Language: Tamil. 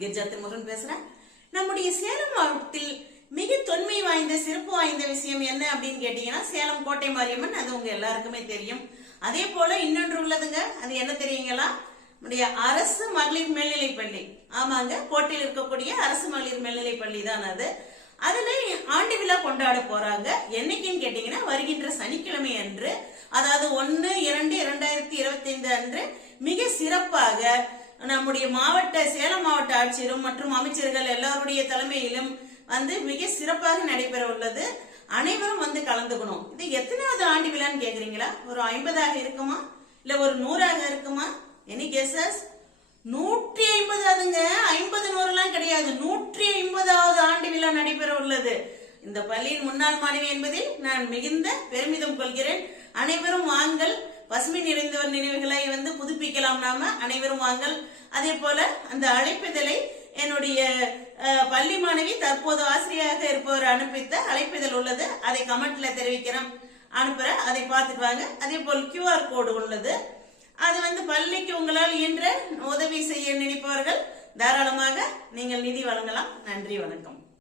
கிரிஜா திருமுருகன் பேசுறேன். நம்முடைய சேலம் மாவட்டத்தில் மிக தொன்மை வாய்ந்த சிறப்பு வாய்ந்த விஷயம் என்ன அப்படின்னு கேட்டீங்கன்னா சேலம் கோட்டை மாரியம்மன். அது உங்க எல்லாருக்குமே தெரியும். அதே போல இன்னொன்று உள்ளதுங்க. அது என்ன தெரியுங்களா? நம்முடைய அரசு மகளிர் மேல்நிலை பள்ளி. ஆமாங்க, கோட்டையில் இருக்கக்கூடிய அரசு மகளிர் மேல்நிலை பள்ளி தான் அது. அதுல ஆண்டு விழா கொண்டாட போறாங்க. என்னைக்குன்னு கேட்டீங்கன்னா வருகின்ற சனிக்கிழமை அன்று, அதாவது 1/2/2025 அன்று மிக சிறப்பாக நம்முடைய சேலம் மாவட்ட ஆட்சியரும் மற்றும் அமைச்சர்கள் எல்லாருடைய தலைமையிலும் மிக சிறப்பாக நடைபெற உள்ளது. அனைவரும் கலந்துக்கணும். இது எத்தனாவது ஆண்டு விழான்னு கேக்குறீங்களா? ஒரு 50ஆக இருக்குமா, இல்ல ஒரு 100ஆக இருக்குமா? Any guesses? 150ஆவதுங்க. 50 100 கிடையாது. 150வது ஆண்டு விழா நடைபெற உள்ளது. இந்த பள்ளியின் முன்னாள் மாணவி என்பதில் நான் மிகுந்த பெருமிதம் கொள்கிறேன். அனைவரும் வாங்கள். பசுமை நிறைந்தவர் நினைவுகளை புதுப்பிக்கலாம். நாம அனைவரும் வாங்கள். அதே போல அந்த அழைப்பிதழை என்னுடைய பள்ளி மாணவி தற்போது ஆசிரியராக இருப்பவர் அனுப்பித்த அழைப்பிதழ் உள்ளது. அதை கமெண்ட்ல தெரிவிக்கிறேன், அனுப்புறேன். அதை பார்த்துட்டு வாங்க. அதே போல் QR கோடு உள்ளது. அது பள்ளிக்கு உங்களால் இயன்ற உதவி செய்ய நினைப்பவர்கள் தாராளமாக நீங்கள் நிதி வழங்கலாம். நன்றி, வணக்கம்.